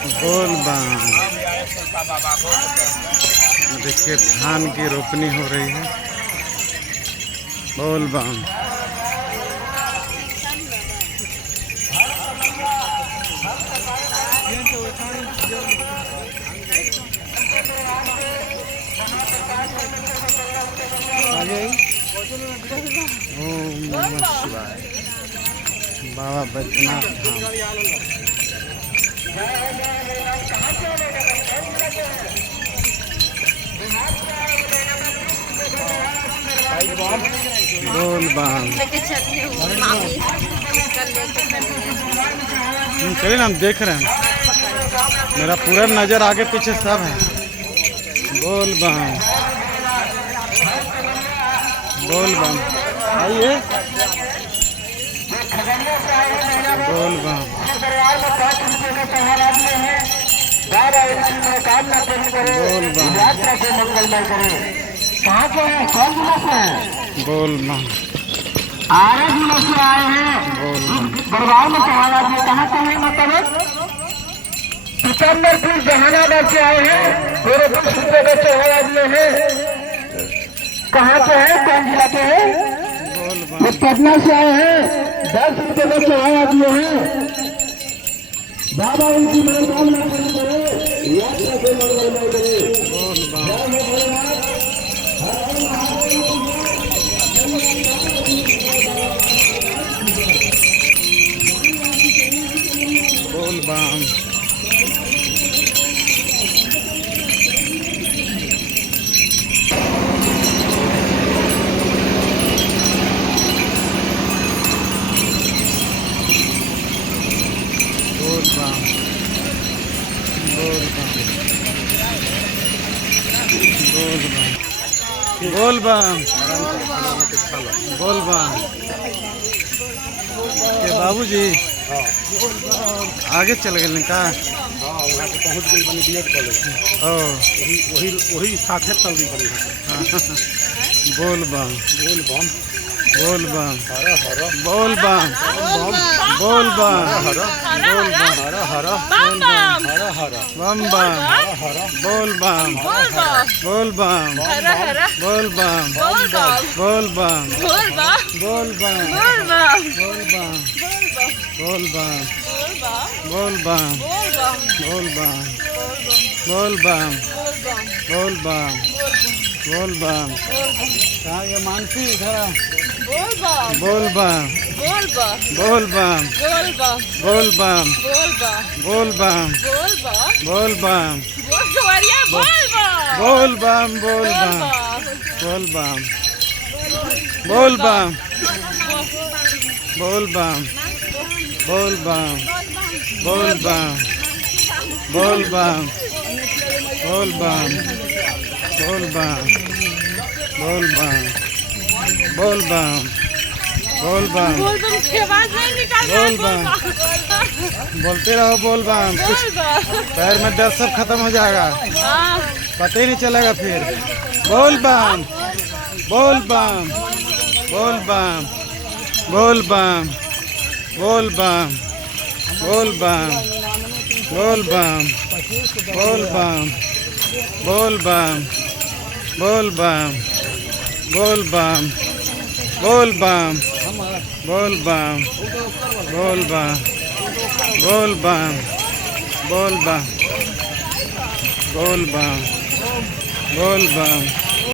बोल बम। देखिए धान की रोपनी हो रही है। बोल बम। ओम नमः शिवाय। बाबा बैद्यनाथ धाम। बोल बम। चलिए ना, हम देख रहे हैं, मेरा पूरा नज़र आगे पीछे सब है। बोल बम। बोल बम। आइए। बोल बम। बोल बम। कहाँ से है? कौन जिला से है? बोल बम। आरे जिले से आए हैं। बोल बम। बरवाल में जहानाबाद में कहाँ से है? मतलब सिकंदरपुर जहानाबाद से आए हैं। गोरखपुर जहानाबाद में है। कहाँ से है? कौन जिला से है? बोल बम। पटना से आए हैं। 10 रुपये का जहानाबाद में है। बाबा उनकी मनोकामना पूरी करे, यात्रा से मंगलमय करे। बोल बम। बोल बम। बोल बम। बोल बम। बोल बम। बोल बम। के बाबूजी आगे चल गए का? हाँ, वहाँ पे पहुँच गई बनी बीएड कॉलेज। ओ वही साथे चल रही बनी है। बोल बम। बोल बम। बोल बम। हरा हरा बोल बम। बोल बम। हरा बोल बम। हरा हरा हरा हरा बम बम। हरा हरा बोल बम। बोल बम। बोल बम। बोल बम। बोल बम। बोल बम। बोल बम। बोल बम। बोल बम। बोल बम। बोल बम। बोल बम। कहाँ ये मानसी इधर आ। बोल बम। बोल बम। बोल बम। बोल बम। बोल बम। बोल बम। बोल बम। बोल बम। बोल बम। बोल बम। बोल बम। बोल बम। बोल बम। बोल बम। बोल बम। बोल बम। बोल बम। बोल बम। बोल बम। बोलते रहो बोल बम। कुछ पैर में दर्द सब खत्म हो जाएगा, पता ही नहीं चलेगा फिर। बोल बम। बोल बम। बोल बम। बोल बम। बोल बम। बोल बम। बोल बम। बोल बम। बोल बम। बोल बम। बोल बम। बोल बम। बोल बम। बोल बम। बोल बम। बोल बम। बोल बम। बोल बम।